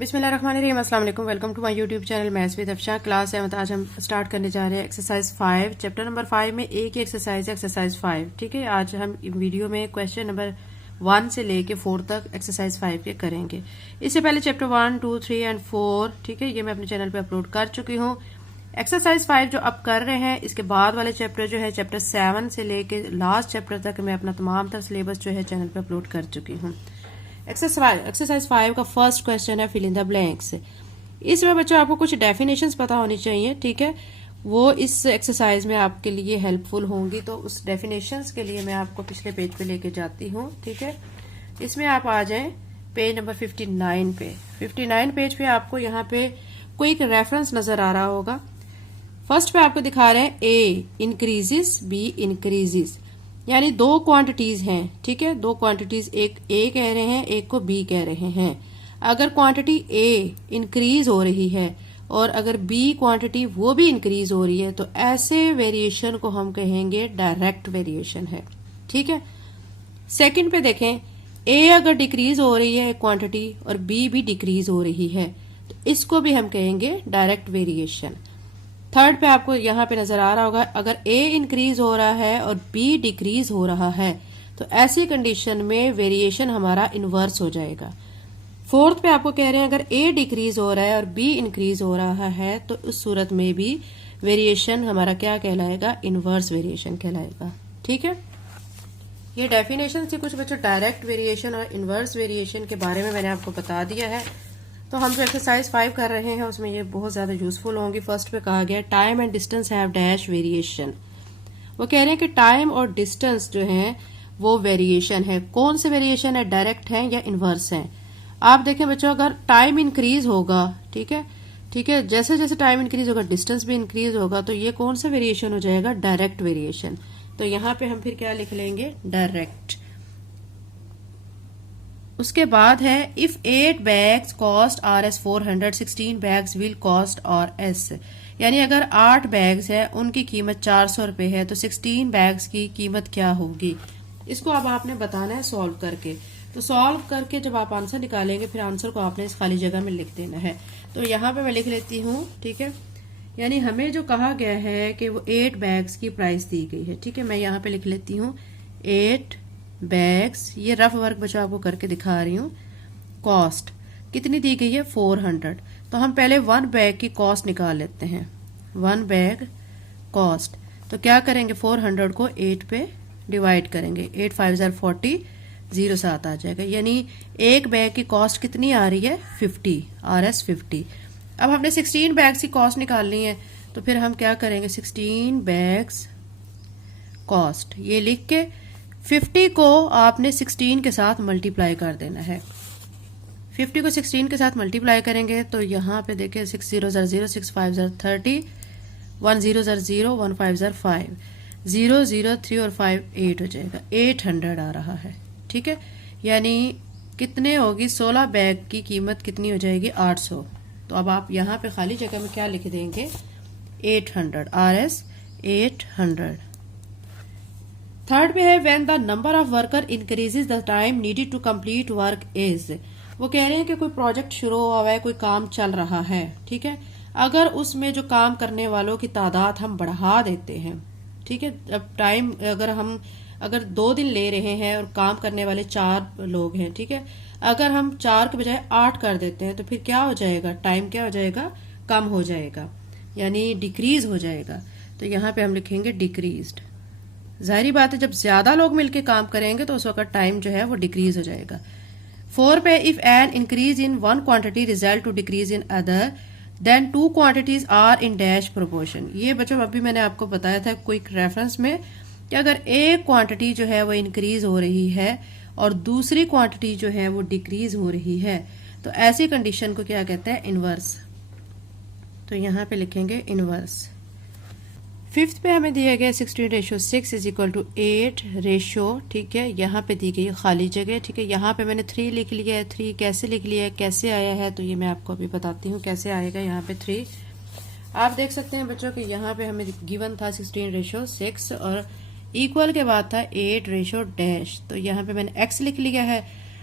बिस्मिल्लाहिर्रहमानिर्रहीम। अस्सलाम वालेकुम। Welcome to my YouTube channel maths with Afsha. Class है आज हम स्टार्ट करने जा रहे हैं एक्सरसाइज 5 चैप्टर नंबर 5 में एक ही एक्सरसाइज है एक्सरसाइज 5। ठीक है, आज हम वीडियो में क्वेश्चन नंबर 1 से लेके 4 तक एक्सरसाइज 5 के करेंगे। इससे पहले चैप्टर 1, 2, 3 एंड 4 ठीक है ये मैं अपने चैनल पे अपलोड कर चुकी हूँ। एक्सरसाइज 5 जो अब कर रहे हैं इसके बाद वाले चैप्टर जो है चैप्टर 7 से लेके लास्ट चैप्टर तक मैं अपना तमाम तर सिलेबस जो है चैनल पे अपलोड कर चुकी हूँ। एक्सरसाइज 5 का फर्स्ट क्वेश्चन है फिल इन द ब्लैंक्स। इसमें बच्चों आपको कुछ डेफिनेशंस पता होनी चाहिए, ठीक है, वो इस एक्सरसाइज में आपके लिए हेल्पफुल होंगी। तो उस डेफिनेशंस के लिए मैं आपको पिछले पेज पे लेके जाती हूँ। ठीक है, इसमें आप आ जाएं पेज नंबर 59 पे। 59 पेज पे आपको यहाँ पे कोई एक रेफरेंस नजर आ रहा होगा। फर्स्ट पे आपको दिखा रहे हैं ए इंक्रीजेस बी इंक्रीजेस, यानी दो क्वांटिटीज हैं। ठीक है, दो क्वांटिटीज, एक ए कह रहे हैं एक को बी कह रहे हैं। अगर क्वांटिटी ए इंक्रीज हो रही है और अगर बी क्वांटिटी वो भी इंक्रीज हो रही है तो ऐसे वेरिएशन को हम कहेंगे डायरेक्ट वेरिएशन है। ठीक है, सेकंड पे देखें, ए अगर डिक्रीज हो रही है क्वांटिटी और बी भी डिक्रीज हो रही है तो इसको भी हम कहेंगे डायरेक्ट वेरिएशन। थर्ड पे आपको यहाँ पे नजर आ रहा होगा, अगर ए इंक्रीज हो रहा है और बी डिक्रीज हो रहा है तो ऐसी कंडीशन में वेरिएशन हमारा इनवर्स हो जाएगा। फोर्थ पे आपको कह रहे हैं अगर ए डिक्रीज हो रहा है और बी इंक्रीज हो रहा है तो उस सूरत में भी वेरिएशन हमारा क्या कहलाएगा, इनवर्स वेरिएशन कहलाएगा। ठीक है, ये डेफिनेशन थी कुछ बच्चों डायरेक्ट वेरिएशन और इनवर्स वेरिएशन के बारे में मैंने आपको बता दिया है। तो हम जो एक्सरसाइज 5 कर रहे हैं उसमें ये बहुत ज्यादा यूजफुल होंगी। फर्स्ट पे कहा गया time and distance have dash variation. वो कह रहे हैं कि टाइम और डिस्टेंस जो है वो वेरिएशन है। कौन से वेरिएशन है, डायरेक्ट है या इनवर्स है? आप देखें बच्चों, अगर टाइम इंक्रीज होगा, ठीक है, जैसे जैसे टाइम इंक्रीज होगा डिस्टेंस भी इंक्रीज होगा तो ये कौन सा वेरिएशन हो जाएगा, डायरेक्ट वेरिएशन। तो यहाँ पे हम फिर क्या लिख लेंगे, डायरेक्ट। उसके बाद है if 8 bags cost RS 400, 16 bags will cost RS, यानी अगर 8 बैग्स है उनकी कीमत 400 रुपए है तो 16 बैग्स की कीमत क्या होगी। इसको अब आपने बताना है सॉल्व करके। तो सॉल्व करके जब आप आंसर निकालेंगे फिर आंसर को आपने इस खाली जगह में लिख देना है। तो यहाँ पे मैं लिख लेती हूँ। ठीक है, यानी हमें जो कहा गया है कि वो 8 बैग्स की प्राइस दी गई है। ठीक है, मैं यहाँ पे लिख लेती हूँ 8 बैग्स, ये रफ वर्क बच्चों आपको करके दिखा रही हूँ। कॉस्ट कितनी दी गई है, 400। तो हम पहले 1 बैग की कॉस्ट निकाल लेते हैं। 1 बैग कॉस्ट, तो क्या करेंगे, 400 को 8 पे डिवाइड करेंगे। 8 5 जार 40, 0 7 आ जाएगा, यानी एक बैग की कॉस्ट कितनी आ रही है, 50, RS 50। अब हमने 16 बैग्स की कॉस्ट निकालनी है तो फिर हम क्या करेंगे, 16 बैग्स कॉस्ट ये लिख के 50 को आपने 16 के साथ मल्टीप्लाई कर देना है। 50 को 16 के साथ मल्टीप्लाई करेंगे तो यहाँ पे देखिए 6 0 जार 0, 6 5 जार 30, 1 0 जार 0, 1 5 जार 5, 0 0 3 और 5 8 हो जाएगा, 800 आ रहा है। ठीक है, यानी कितने होगी, 16 बैग की कीमत कितनी हो जाएगी, 800। तो अब आप यहाँ पे खाली जगह में क्या लिख देंगे, 800, RS 800। थर्ड पे है when the number of worker increases the time needed to complete work is. वो कह रहे हैं कि कोई प्रोजेक्ट शुरू हुआ है, कोई काम चल रहा है। ठीक है, अगर उसमें जो काम करने वालों की तादाद हम बढ़ा देते हैं, ठीक है, अब टाइम अगर 2 दिन ले रहे हैं और काम करने वाले 4 लोग हैं, ठीक है, अगर हम 4 के बजाय 8 कर देते हैं तो फिर क्या हो जाएगा, टाइम क्या हो जाएगा, कम हो जाएगा, यानी डिक्रीज हो जाएगा। तो यहाँ पे हम लिखेंगे डिक्रीज्ड। जाहिर बात है जब ज्यादा लोग मिलकर काम करेंगे तो उस वक्त टाइम जो है वो डिक्रीज हो जाएगा। 4 पे if an increase in 1 quantity result to decrease in other then 2 quantities are in dash proportion. ये बच्चों अभी मैंने आपको बताया था क्विक रेफरेंस में कि अगर एक क्वांटिटी जो है वो इंक्रीज हो रही है और दूसरी क्वांटिटी जो है वो डिक्रीज हो रही है तो ऐसी कंडीशन को क्या कहते हैं, इनवर्स। तो यहाँ पे लिखेंगे इनवर्स। 5th पे हमें दिया गया 16:6 इज इक्वल टू 8 रेशो। ठीक है, यहाँ पे दी गई खाली जगह। ठीक है, यहाँ पे मैंने 3 लिख लिया है। 3 कैसे लिख लिया है, कैसे आया है, तो ये मैं आपको अभी बताती हूँ कैसे आएगा। यहाँ पे 3 आप देख सकते हैं बच्चों कि यहाँ पे हमें गिवन था 16:6 और इक्वल के बाद था 8 रेशो डैश। तो यहाँ पे मैंने x लिख लिया है।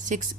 6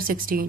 16.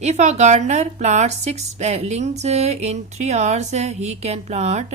If a gardener plants 6 saplings in 3 hours, he can plant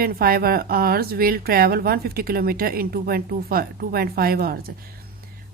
in 5 hours will travel 150 km in 2.5 hours.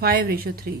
5:3.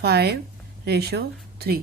5:3.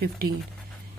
15.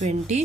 20،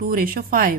2:5.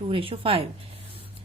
2:5.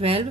12،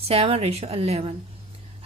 7:11.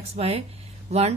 x/1